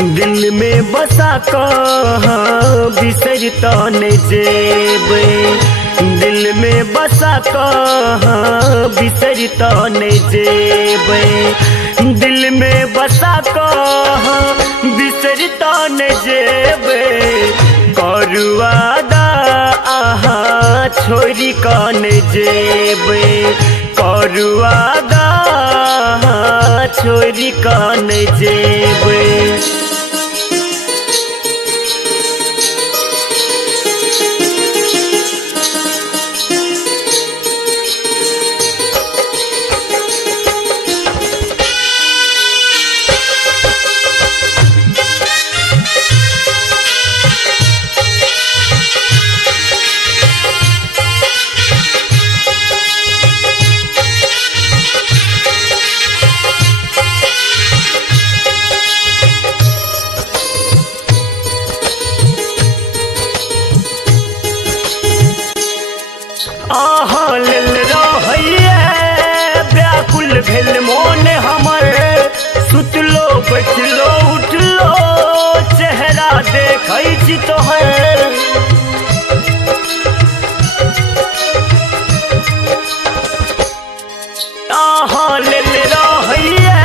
दिल में बसा कहाँ बिसरता न जेबे, दिल में बसा कहाँ बिसरता न जेबे, दिल में बसा कहाँ बिसरता न जेबे, करुआदा आहा छोरी कान जेबे, करुआदा आहा छोरी कान जेबे। आहा लेल रहिए व्याकुल भेल मोन हमर, सुतलो बैठलो उठलो चेहरा देखै छी तोहर। आहा लेल रहिए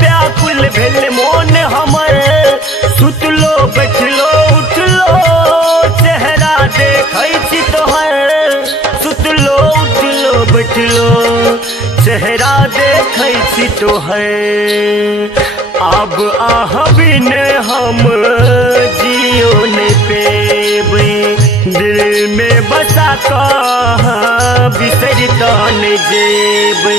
व्याकुल भेल मोन हमर, सुतलो बैठलो उठलो चेहरा देखै छी तोहर, सुतलो उठलो बैठलो चेहरा देखै छी तोहर। अब आहा बिन हम जियो न पेबै, दिल में बसा कहाँ बिसरता न जेबै।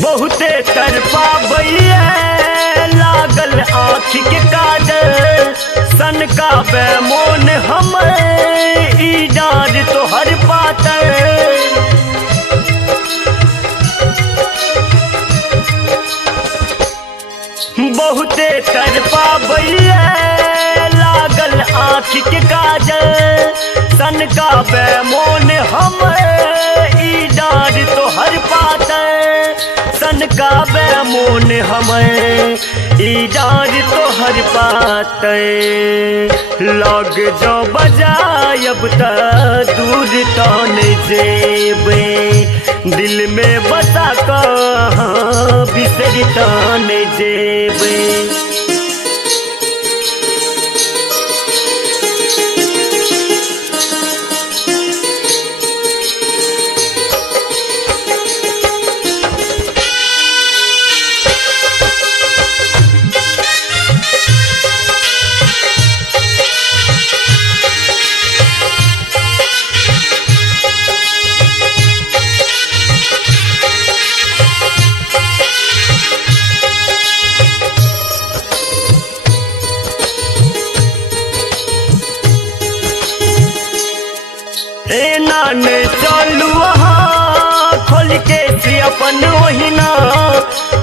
बहुते तरफा बैया लागल आँख के काजल, सन का बेमोन हमर ई डार तोहर पातर। बहुते तरफा बैया लागल आँख के काजल, सन का बेमोन हमर ई डार तोहर पातर, सन का बेमोन हमर ई डार तोहर पातर। लग जो बजायब त दूर तो न जेबे, दिल में बसा कहाँ बिसरता न जेबे। नान चलू वहाँ खोल के से अपन ओहिना,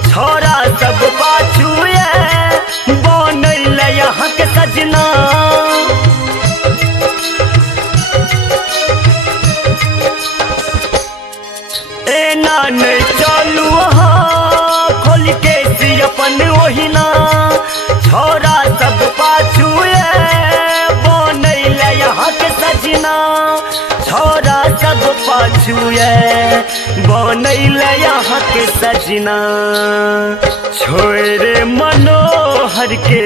छोरा सब पाछू बनल यहाँ के सजना। ए नान चलू वहाँ खोल के से अपन ओहिना, छोरा सब पाछू बनल यहाँ के सजना, छोरा सब पाछू बनैल यहाँ के सजना। छोरे मनोहर के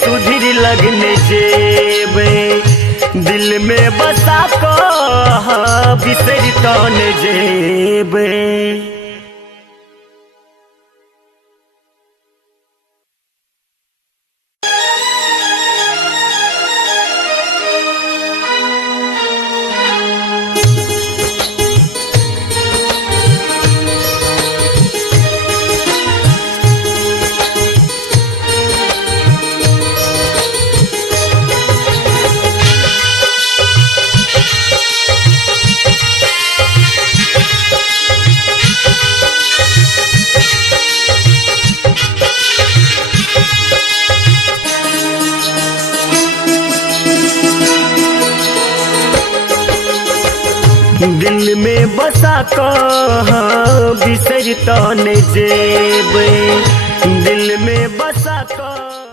सुधीर लगने जेबे, दिल में बसा कहाँ बिसरता न जेबे। दिल में बसा कहाँ बिसर तो न जेबे दिल में बसा कहाँ